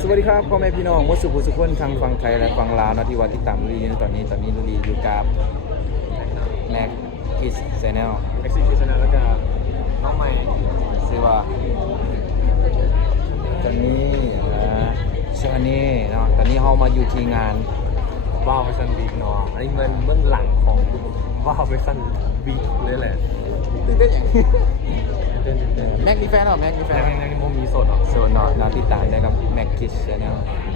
สวัสดีครับพ่อแม่พี่น้องมุสุภูสุขคนทางฝั่งไทยและฝั่งลาวนะที่ว่าติดตามลุลีในตอนนี้ลุลีอยู่กับแม็กคิสแชนแนล แม็กซี่คิชนะแล้วก็น้องใหม่ ชื่อว่าตอนนี้ชานี่เนาะตอนนี้เรามาอยู่ที่งาน ว้าวแฟชั่นวีคเนาะอันนี้มันเบื้องหลังของว้าวแฟชั่นวีคเลยแหละ ตื่นเต้นอย่าง เต้น แม็กมีแฟนเหรอแม็กมีแฟน ยังโมมีสดเหรอ ส่วนเนาะติดตามได้กับแม็กคิสแชนแนล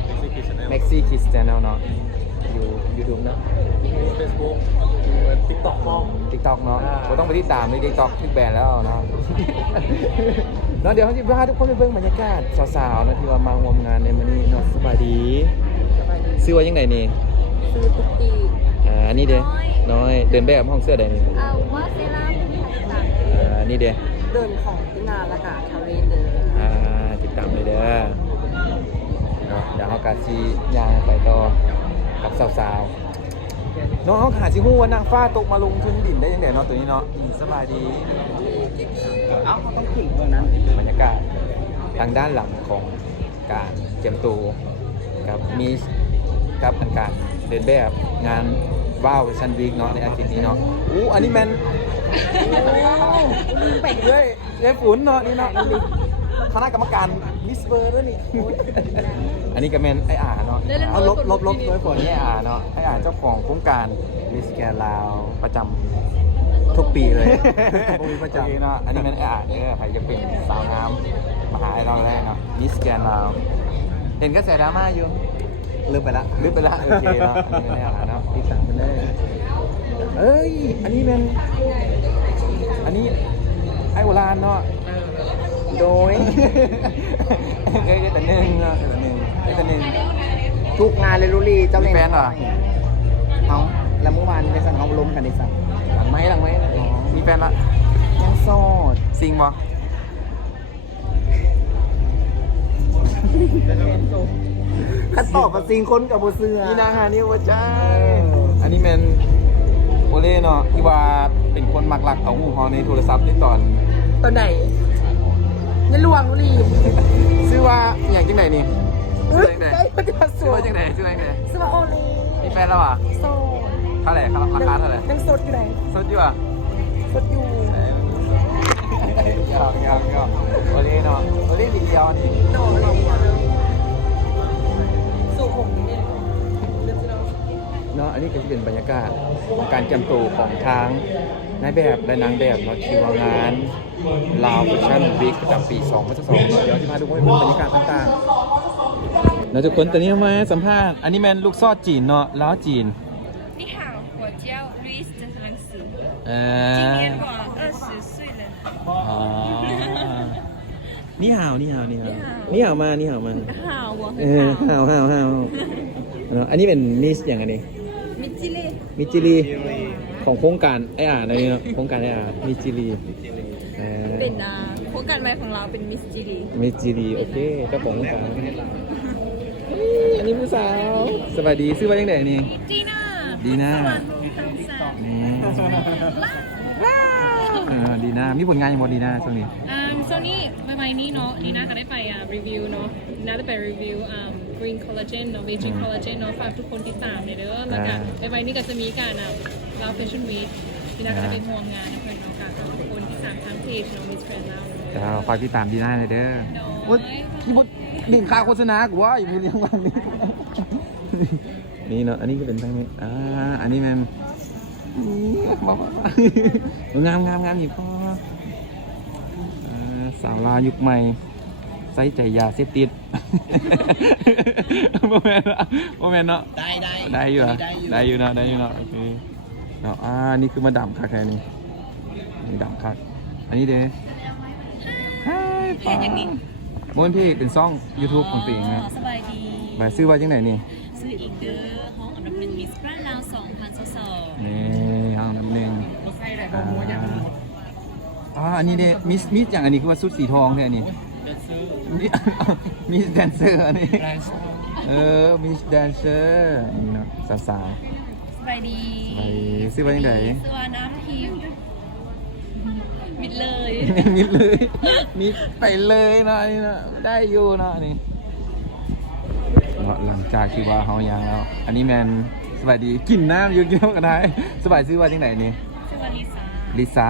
แม็กซี่คิชนะ แม็กซี่คิสแชนแนลเนาะอยู่ยูทูบเนาะ เฟซบุ๊กติ๊กต็อกมอง TikTok เนาะเราต้องไปติดตามใน TikTok ทุกแบรนด์แล้วเนาะ เนาะเดี๋ยวเขาจะพาทุกคนไปเบิ่งบรรยากาศสาวๆนะที่ว่ามาร่วมงานในมื้อนี้เนาะสบายดีซื้อว่ายังไงนี่ ซื้อตุ๊กตี อันนี้เด้น้อยเดินแบบห้องเสื้อแดงนี่ เอาว่าเซรั่มต่าง นี่เด้ ๆเดินของที่นาละค่ะคาเรเดอร์ ติดตามเลยเด้อเนาะเดี๋ยวเขากาซีย่างไปต่อกับสาวๆน้องเขาหาสิฮู้ว่านางฟ้าตกมาลงทุนดินได้ยังไงเนาะตัวนี้เนาะสบายดี เอ้าต้องถึงตรงนั้น บรรยากาศทางด้านหลังของการเตรียมตัวกับมีกับการเดินแบบงานว้าวแฟชั่นวีคเนาะในอาทิตย์นี้เนาะอันนี้แมนไปเลยฝุ่นเนาะนี่เนาะคณะกรรมการมิสเบอร์ด้วยนี่อันนี้ก็แมนไออาเนาะเอาลบด้วยฝนนี่อาเนาะไออาเจ้าของโครงการมิสแกนลาวประจำทุกปีเลยประจำเนาะอันนี้แมนไออาเนี่ยใครจะเป็นสาวงามมหาไอดอลแรกเนาะมิสแกนลาวเห็นกระแสดราม่าอยู่ลืมไปละโอเคเนาะอันนี้ไม่ได้เนาะติดตามกันได้เอ้ยอันนี้ไอโบราณเนาะโดยแต่หนึ่งเนาะแต่หนึ่ง ทุกงานเลยลุลีเจ้า มี เล่น แฟนเหรอ เขาแล้วเมื่อวานไปสั่งเขาล้มกันในสั่ง หลังไหมมีแฟนละ ยังโสด ซิงบ่ ถ้าตอบมาซิงคนกับโบเสือ นี่นางหานี่ว่าจ้าอันนี้แมนโอเล่เนาะที่ว่าเป็นคนมักลักเอาหูเขาในโทรศัพท์ที่ตอน ตัวไหนยันลวงลุลี ชื่อว่าอย่างจังไหนนี่ ได้ปฏิบัติ ชื่ สู อว่าจังไหนชื่อว่าจังไหน สมาโอลี มีแฟนแล้วอ่ะ โสด เท่าไหร่ราคาเท่าไหร่ ยังโสดอยู่ไหน สดอยู่อ่ะ โสดอยู่ ยาวโอเล่เนาะโอเล่สีเขียวอันนี้ โดนลงมาสู่ผมเนี่ย เนาะอันนี้ก็จะเป็นบรรยากาศของการเตรียมตัวของทางนายแบบและนางแบบเนาะที่ว่างานลาวแฟชั่นวีคประจำปี2022เนาะเดี๋ยวที่พาทุกคนไปดูบรรยากาศต่างๆแล้วทุกคนตอนนี้มาสัมภาษณ์อันนี้แมนลูกซอดจีนเนาะล้าวจีน你好，我叫 Louis 郑成斯，เอ今อ年我20岁了。อ๋อนี่ห่าวมา好，我เออ 很好。ห่าวเนาะอันนี้เป็นมิสอย่างอันนี้ 米基利， มิจิลีของโครงการไออาร์นะนี่เนาะโครงการไออาร์มิจิลีเออ เป็นโครงการใหม่ของเราเป็นมิสจิลี มิจิลีโอเคเจ้าของโครงการอันนี้ผู้สาวสวัสดีชื่อว่ายังไงนี่ ดีน่า ดีน่า สวัสดีคำสั่ง นี่ดีน่ามีผลงานอย่างหมดดีน่าช่วงนี้ โซนี่ใหม่ๆนี้เนาะดีน่าก็ได้ไปรีวิวเนาะดีน่าได้ไปรีวิวgreen collagen เนาะ veggie collagen เนาะฝากทุกคนติดตามเลยเด้อแล้วก็ใหม่ๆนี้ก็จะมีการเราแฟชั่นวีคดีน่าก็ได้ไปร่วมงานเพื่อนน้องการทุกคนที่ตามทางเพจเนาะ Miss Grand เรา เจ้าฝากติดตามดีน่าเลยเด้อว่าพี่บุตรดิ่งค่าโฆษณากูว่าอยู่เรียงวันนี้นี่เนาะอันนี้ก็เป็นทางนี้อันนี้แมนงามอยู่พ่อสาวลายุคใหม่ใส่ใจยาเสพติดโมเมนต์เนาะได้อยู่เนาะโอเคเนาะนี่คือมาดำคักแค่นี้นี่ดำคักอันนี้เด้โมนพี่เป็นซ่อง YouTube ของติงนะ สบายดี หมายซื้อว่าจังไหนนี่ ซื้ออีกเด้อห้องอันดับหนึ่งมิสแกรนด์ลาว2022นี่ห้องน้ำหนึ่งอันนี้เด้มิสอย่างอันนี้คือว่าชุดสีทองเนี่ยอันนี้มิสแดนเซอร์อันนี้มิสแดนเซอร์นี่เนาะสาว สบายดี ซื้อว่าจังไหน ซื้อว่าน้ำทิวมิดเลย มิดไปเลยเนาะนี่เนาะได้อยู่เนาะนี่ นาะหลังจากที่ว่าเฮายังแล้ว อันนี้แมนสบายดีกินน้ำอยู่เกี่ยวกันได้สบายซื้อว่าจังไหนนี่ ชื่อว่าลิซ่า ลิซ่า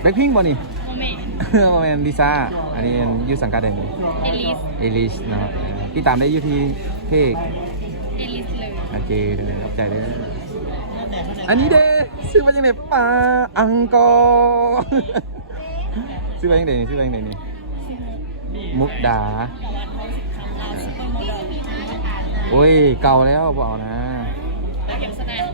แบล็คพิงค์บ่นี่ โมเมนต์ โมเมนลิซ่าอันนี้อยู่สังกัดใดนี่ เอลิส เอลิชเนาะที่ตามได้อยู่ที่เพจ เอลิสเลย โอเคเลยขอบใจเลยอันนี้เด้ซื้อมาจังไหนปลาอังกอร์ซื้อมาจังไหนซื้อมาจังไหนนี่มุกดาโอ้ยเก่าแล้วบอกนะ แล้วเข็มสนาม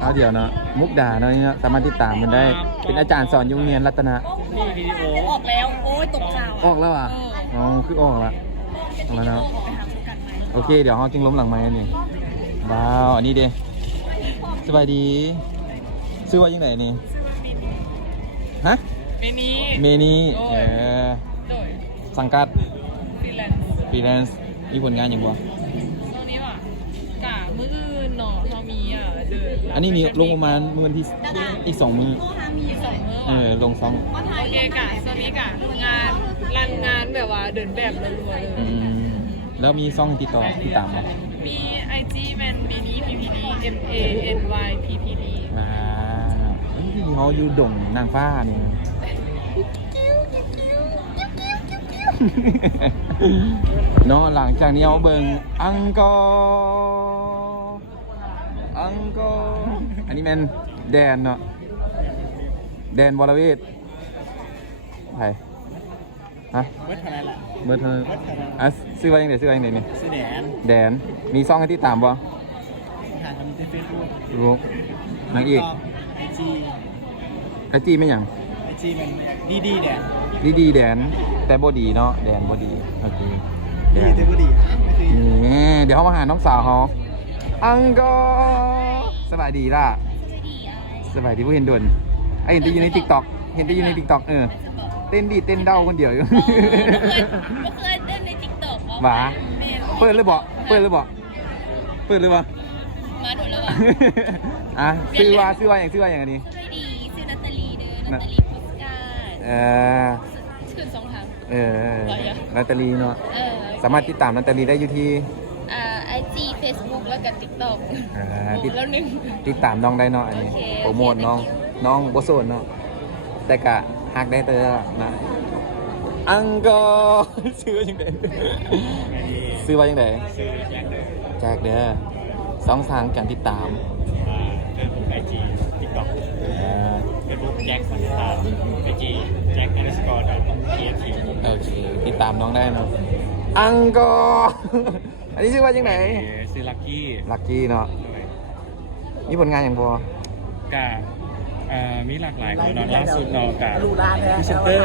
เอาเดี๋ยวเนาะมุกดาเนาะนี่เนาะสามารถติดตามมันได้เป็นอาจารย์สอนโรงเรียนรัตนะ นี่วิดีโอ ออกแล้วโอ้ยตกข่าว ออกแล้วอ่ะอ๋อคือออกละออกแล้วเนาะ ไปหาคู่กันไหม โอเคเดี๋ยวเขาจึงล้มหลังไม้นี่ว้าวอันนี้เด้สบายดีซื้อว่ายังไงนี่ฮะ เมนี้ เมนี่โดย สังกัด ฟรีแลนซ์ ฟรีแลนซ์มีผลงานอย่างบ่ ตอนนี้ว่ะกะมื้ออื่นเนาะเรามีเดิน อันนี้มีลงประมาณมื้อที่อีก2 มื้อ มี2 มื้อ ลงซ้ โอเคกะตอนนี้กะงานรันงานแบบว่าเดินแบบรัวๆเลย ำแล้วมีซ่องติดต่อที่ตามบ่ มี IG เป็นมินิ PPD MANY PPD ว้าวที่เขาอยู่ดงนางฟ้านี่ เนาะหลังจากนี้เอาเบิ่งอังกอร์อันนี้แมนแดนเนาะแดนวรเวทไผฮะ เบิดเท่านั้นแหละ เบอร์เธออ่ะซื้อไว้ยังไงซื้อไว้ยังไงนี่ ซื้อแดน แดนมีซ่องให้ติดตามบ่ หาทำในเฟซบุ๊ก รู้นางเอก ไอจี ไอจีไม่หยัง ไอจีมันดีแดน ดีแดนแต่บ่ดีเนาะแดนบ่ดีโอเคแด ดี น แต่บ่ดีไม่คือ นี่เดี๋ยวเขามาหาน้องสาวเขาอังกอร์สบายดีล่ะสบายดีผู้เห็นด่วนไอเห็นแต่อยู่ในติ๊กต็อกเห็นแต่อยู่ในติ๊กต็อกเต้นดีเต้นเด้าคนเดียวอยู่ ไม่เคยเต้นใน TikTok หวาเปิดเลยบ่เปิดเลยบ่มาถูกแล้วว่ะ อ่ะซื้อว่าอย่างอันนี้ สวัสดีชื่อนาตาลีเด้อนาตาลีโพสการ์ดขึ้น2 ทาง นาตาลีเนาะ เออ สามารถติดตามนาตาลีได้อยู่ที่ IG Facebook แล้วก็ TikTok ติด แล้วหนึ่ง ติดตามน้องได้เนาะอันนี้ โอเค โปรโมทน้องโบโซนเนาะแต่กะฮักได้เตอนะอังกอร์ ซื้อว่ายังไงซื้อว่ายังไง ซื้อแยกเลย แจกเด้อ2 ทางการติดตาม เฟซบุ๊กไอจีติ๊กต็อกเฟซบุ๊กแจ็คสันตามไอจีแจ็ค_TFT โอเคติดตามน้องได้เนาะอังกอร์ อันนี้ชื่อว่ายังไง ซื้อลักกี้ ลักกี้เนาะมีผลงานอย่างพอก ะมีหลากหลายคนเนาะล่าสุดเนาะกะ รูด้านแท้ พรีเซนเตอร์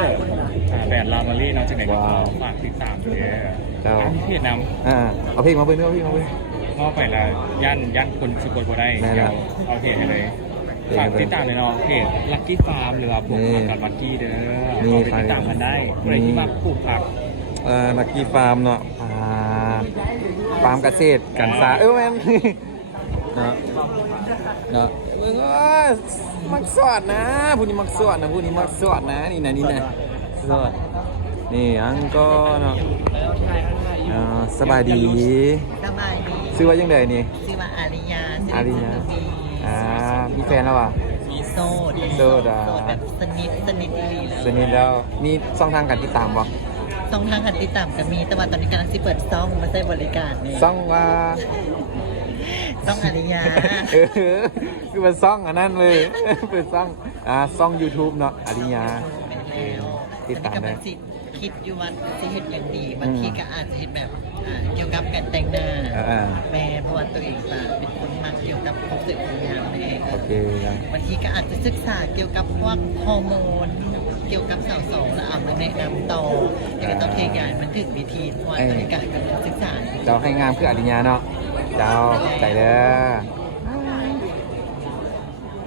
แบรนด์ลามารีเนาะจากไหนก็ฝากติดตามด้วยอันที่เพจนำ เอาเพลงมาเบิ้ลเอาเพลงมาเบิ้ล มอบไปแล้วย่านคนสกลบ่ได้ แน่นอน เดี๋ยวเอาเพจให้เลยฝากติดตามเลยเนาะเพจ Lucky Farm หรือว่าพวกผักกับ Lucky เด้อ นี่ เอาไปติดตามกันได้ใครที่มาปลูกผัก ลักกี้ฟาร์มเนาะฟาร์มเกษตรกันซาแม่น เนาะมึงมักสอดนะผู้นี้มักสอดนะนี่นะสอดนี่อังก็เนาะสบายดี สบายดี ซื้อว่ายังไงนี่ ชื่อว่าอาริยา อาริยามีแฟนแล้วอ่ะ มีโซด โสดอ่ะ แบบสนิทดีเลย สนิทแล้วมีช่องทางการติดตามบ่ ช่องทางการติดตามก็มีแต่ว่าตอนนี้กำลังสิเปิดซ่องมาใช้บริการนี่ ซ่องว่า ซ่องอาริยา คือเป็นซ่องอันนั้นเลย เป็นซ่องซ่อง YouTube เนาะอาริยา เป็นแล้ว ติดตามได้ อันนี้ก็มันสิคิดอยู่ว่าสิเฮ็ดอย่างดีบางทีก็อาจจะเฮ็ดแบบเกี่ยวกับการแต่งหน้าแม่เพราะว่าตัวเองเป็นคนมักเกี่ยวกับความสวยความงามนั่นเอง โอเคนะ บางทีก็อาจจะศึกษาเกี่ยวกับพวกฮอร์โมนเกี่ยวกับสาวสองแล้วเอามาแนะนำต่อแล้วก็ต้องเทงานมันถึงวิธีเพราะว่าตอนนี้ก็กำลังศึกษา เจ้าให้งามคืออาริยาเนาะเจ้าใจเด้อ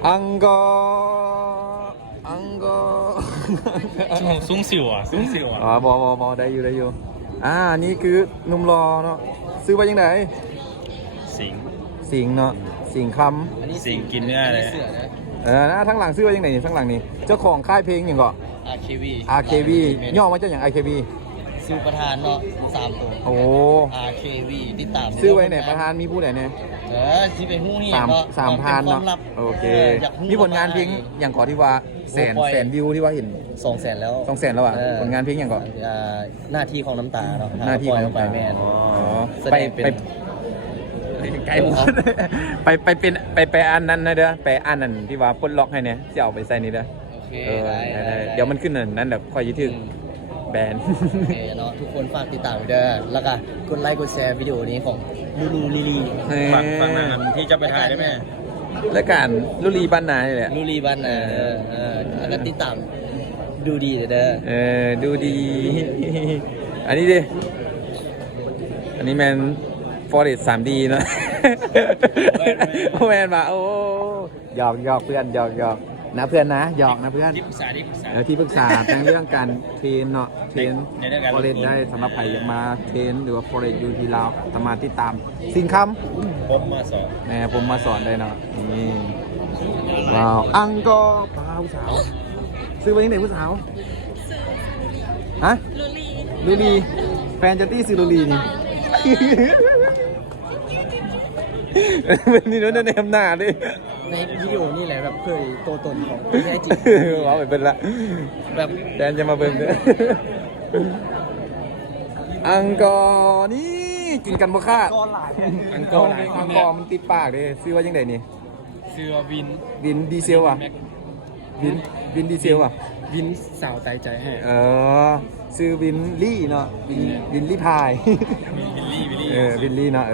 อังกอร์ ซุ้งสิวอ่ะซุ้งสิวอ่ะ บอได้อยู่นี่คือหนุ่มรอเนาะซื้อไปยังไง สิงห์เนาะสิงห์ค สิงกินเนื้อเลย ำทั้งหลังซื้อไปยังไงนี่ทั้งหลังนี่เจ้าของค่ายเพลงอย่างก่อน RKV RKV ย่อมาจากอย่าง RKV ซิวประธานเนาะ3ตัว โอ้ RKV ติดตาม ซื้อไว้ไหนประธานมีผู้ไหนเนี่ย ที่เป็นหู้นี่ 3,000เนาะโอเคมีผลงานเพลงอย่างก่อนที่ว่าแสนวิวที่ว่าเห็น 200,000แล้ว 200,000แล้วอ่ะผลงานเพลงอย่างก่อน หน้าที่ของน้ำตาเนาะ หน้าที่ของ ไปแม่น อ๋อ แสด ไป งเป็น ไกลหมดไปเป็นไปอันนั้นนะเด้อไปอันนั้นที่ว่าปลดล็อกให้เนี่ยจะเอาไปใส่นี่เด้อ โอเค ได้เดี๋ยวมันขึ้นนั่นแบบคอยยึดถึงแบน โอเคเนาะทุกคนฝากติดตามเด้อแล้วก็กดไลค์กดแชร์วิดีโอนี้ของลูลี ฟังงานที่จะไปถ่ายได้ไหม และการลุลีบ้านนานี่แหละ ลูลีบ้านแล้วก็ติดตามดูดีเด้อ ดูดี อันนี้ดิ อันนี้แมนฟอร์เรส 3D เนอะแมนมาโอ้หยอกเพื่อนหยอกนะเพื่อนนะหยอกนะเพื่อน ที่ปรึกษา ที่ปรึกษาทางเรื่องการเทรนเนาะเทรน ในเรื่องการ ฟอร์เรสได้สำหรับใครอยากมาเทรนหรือว่าฟอร์เรสอยู่ที่เราสามารถติดตามสิ่งค ผมมาสอน ำแม่ผมมาสอนได้เนาะนี่ว้าวอังกอร์ปลาผู้สาวซื้อไปที่ไหนผู้สาวฮะลูลีแฟนจะตี้ซื้อลูลีนี่ เป็นนี่นู้นในอำนาจดิ ในวิดีโอนี่แหละแบบเคยตัวตนของแท้จริง ว้าวไปเป็นละ แบบ แฟนจะมาเบิ่งด้วยอังกอร์นี่กินกันบ่คาดอังกอร์มันติดปากดิซื้อว่ายังไงนี่ เสื้อวิน วินดีเซลอ่ะวินดีเซลอ่ะ วินสาวตายใจให้ ซื้อวินลี่เนาะวินลี่พาย วิลลี่ วินลี่เนาะ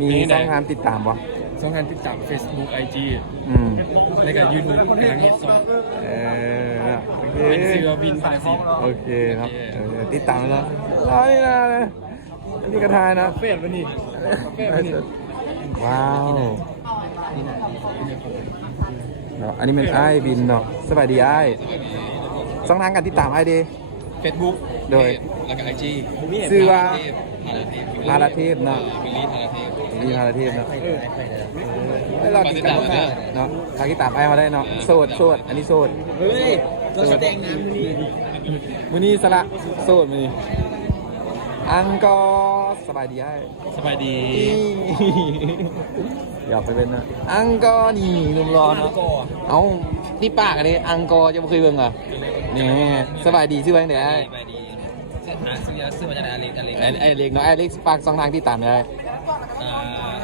มีช่องทางติดตามปะ ช่องทางติดตาม Facebook IG แล้วก็ YouTube กำลังเฮ็ดซ่อง เป็นเสื้อวินพาราซิต โอเคครับติดตามแล้วนี่นะอันนี้กระทายนะ เฟซวันนี้ ว้าวเนาะอันนี้เป็นไอ้บินเนาะสบายดีไอ้ช่องทางการติดตามไอ้ดี Facebook โดย แล้วก็ IG ชื่อว่า พาราเทพ พาราเทพเนาะ วิลลี่พาราเทพ มีพาราเทพเนาะให้เราติดตามเนาะทางติดตามไอ้มาได้เนาะโสดอันนี้โสด เฮ้ยก็แสดงงานมือนี้มื้อนี้สละโสดมื้อนี้อังกอร์สบายดีไอ้ สบายดี อยากไปเป็นนะอังกอร์นี่หนุ่มรอเนาะเอาที่ปากอันนี้อังกอร์จะไม่เคยเบิ่งอ่ะนี่สบายดีชื่อว่าไงเนี่ย สบายดีซื้อมาจากไหนอเล็ก ไอ้เล็กเนาะไอ้เล็กฝากช่องทางที่ตามได้ เ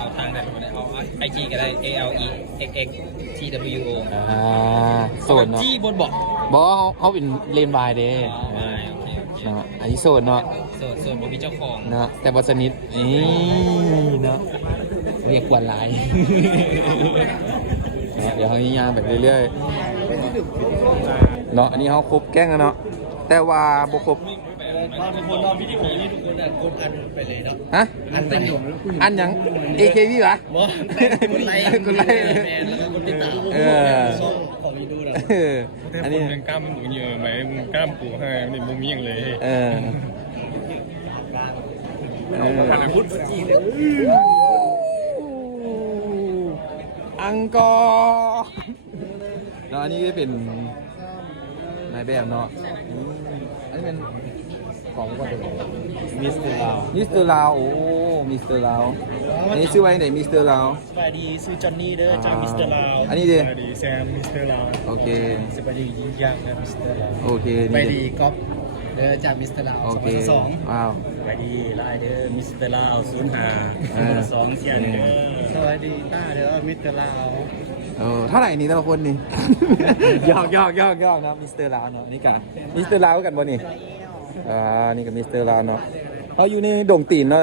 อาทางไหนไปเอา IG ก็ได้ ALEXXTWO โสดเนาะ จี้บนบอก บอกเขาเป็นเลนบายเด้ โอเค เนาะอันนี้โสดเนาะ ส่วนบ่มีเจ้าของ เนาะแต่บอสนิทนี่เนาะเรียกกวนลาย เดี๋ยวเขาย่างแบบเรื่อยๆเนาะอันนี้เขาครบแก้งแล้วเนาะแต่ว่าบุครบ ทุกคนรอวิดีโอนี้ทุกคนกดอันไปเลยเนาะ ฮะ อันเป็นหยงแล้วคุณ อันยัง AKV วะ กดไลค์ กดไลค์ แล้วก็กดติดตาม ช่องของวีดูนะ อันนี้ มึงกล้ามมึงเยอะไหมมึงกล้ามปูให้นี่มึงมีอย่างเลย ผ่านพุทธจีน อังกอร์แล้วอันนี้ก็เป็นนายแบบเนาะอันนี้เป็นของก็เป็นมิสเตอร์ลาวโอ้มิสเตอร์ลาวอันนี้ชื่อว่าไหนมิสเตอร์ลาว สวัสดีซื้อจอนนี่เด้อจากมิสเตอร์ลาว อันนี้ดิ สวัสดีแซมมิสเตอร์ลาว โอเค สวัสดียิ่งยากนะมิสเตอร์ลาว โอเค สวัสดีก๊อฟเด้อจากมิสเตอร์ลาว โอเค 2022 ว้าว สวัสดีไลเดอร์มิสเตอร์ลาว05 2เสียเด้อ สวัสดีต้าเด้อมิสเตอร์ลาว เท่าไหร่นี่แต่ละคนนี่ หยอกนะมิสเตอร์ลาวเนาะนี่กันมิสเตอร์ลาวกันบ่นี่นี่กับมิสเตอร์ลาวเนาะเขาอยู่ในดงตีนเนาะ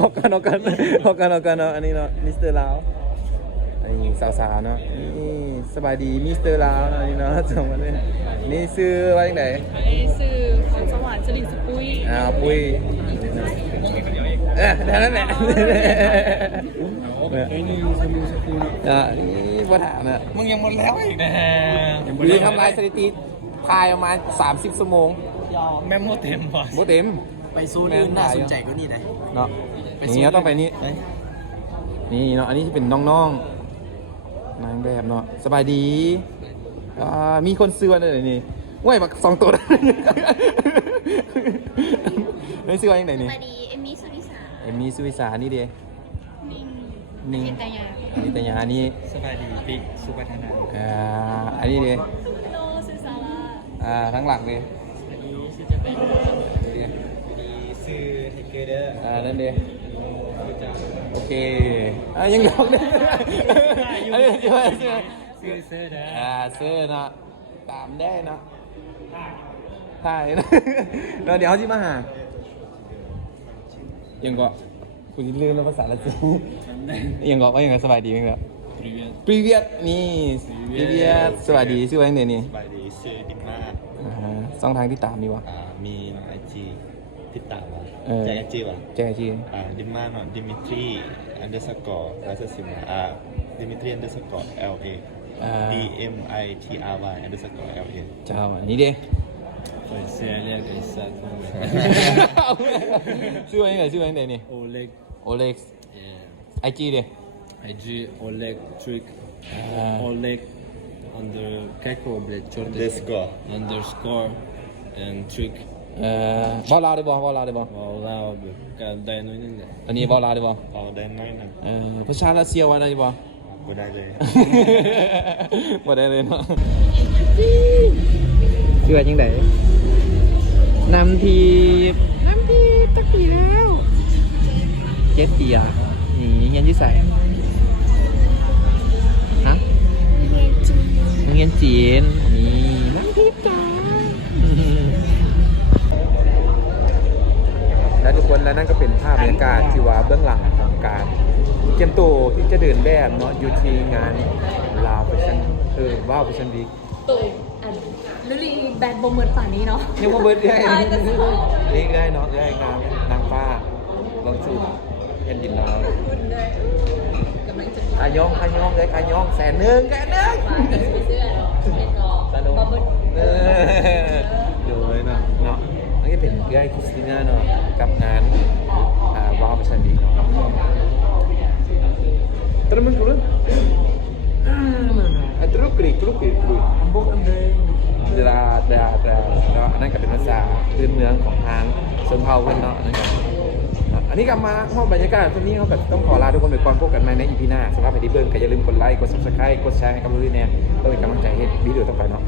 ออกกันเนาะอันนี้เนาะมิสเตอร์ลาวไอ้สาวๆเนาะนี่สบายดีมิสเตอร์ลาวเนาะนี่เนาะสองคนเลยนี่ซื้อไว้ที่ไหน ไอ้สื่อของสวรรค์สลิงสปุ้ย ปุ้ยแค่นั้นแหละนี่ปัญหาน่ะ มึงยังหมดแล้วอีกนะ มีทำลายสถิติพายประมาณ30 ชั่วโมง แม่โมเต็มว่ะ โบเต็ม ไปโซนอื่นน่าสนใจก็นี่นะ เนาะนี่ก็ต้องไปนี่นี่เนาะอันนี้จะเป็นน้องๆนางแบบเนาะสบายดีมีคนซื้อวันอะไรนี่ว้ยมา2 ตัว ไม่ซื้อวันยังไงนี่ สวัสดี เอมมี่สุนิสา เอมี่สุวิสานี่เด้ นิ่ง นิ่ง แต่ยา อันนี้แต่ยานี่ สบายดีปิ๊กสุพัฒนา อันนี้เด้ โลสุสาระ ทั้งหลักเลย อันนี้ชื่อจะเป็น นี่เด้ อันนี้ชื่อไทเกอร์เด้อ นั่นเด้ คือจะ โอเคยังดอกเด้อันนี้ใช่ไหม ชื่อเซอร์เด้อ เสื้อเนาะตามได้เนาะถ่ายนะแล้วเดี๋ยวที่มาหายังก็คุณลืมแล้วภาษาละสิยังก็ว่ายังไงสบายดีไหมครับ Привет Привет นี่ Привет สวัสดีชื่อว่าไงเนี่ยนี่ สบายดีชื่อดิมมา ช่องทางที่ตามนี่วะ มีไอจีติดตามวะ เออ แจกไอจีวะ แจ้งจี ดิมมาเนาะดิมิทรี_ราชสิมาดิมิทรี_LA DMITRY_LA เจ้าอันนี้เด้ Pois é, ele é agressado. ชื่อว่าไงชื่อว่าไงเนี่ย Oleg, โอเล็กซ์ไอจีเด้ IG Oleg Trick, Oleg Keko Bled underscore and Trick. บอลลาวได้บอลลาวได้บอ Valla abi, kadar oyunun da. อันนี้บอลลาวได้บอ Al den oyunun. ภาษารัสเซียว่าได้บอ Bu daเลย บ่ได้เลยเนาะชื่อว่าจังไดนำทีตักปีแล้วเจ็ดปีอ่ะนี่เฮียนที่ใส่ฮะเฮียนจีนนี่น้ำทิพย์จ้าและทุกคนและนั่นก็เป็นภาพบรรยากาศที่ว่าเบื้องหลังของการเตรียมตัวที่จะเดินแบบเนาะอยู่ที่งานลาวแฟชั่นว้าวแฟชั่นวีค ตัวลุลีแบดบอมเมิร์ดฝั่งนี้เนาะ ยังมาเบิร์ดได้ ใช่แต่สวย นี่ได้เนาะได้งามนางฟ้าลองจูบเห็นดินเรา คุณเลยกำลังจะ ขายองเลยขายอง100,000แสนหนึ่ง ฝากจะซื้อเสื้อเนาะเป็นกอ สนุก บอมเมิร์ด ดูเลยเนาะอันนี้เป็นเอื้อยคริสติน่าเนาะกับงานว้าวแฟชั่นวีคเนาะterus turun terus klik ambok andeng อันนั้นก็เป็นภาษาพื้นเมืองของทางชนเผ่าเพื่อนเนาะอันนี้กลับมาห้องบรรยากาศตรงนี้เขาแบบต้องขอลาทุกคนไปก่อนพบกันใหม่ในอีพีหน้าสำหรับใครที่เบิ่งก็อย่าลืมกดไลค์กด subscribe กดแชร์ให้กับเราด้วยเนี่ยเพื่อเป็นกำลังใจให้วิดีโอต่อไปเนาะ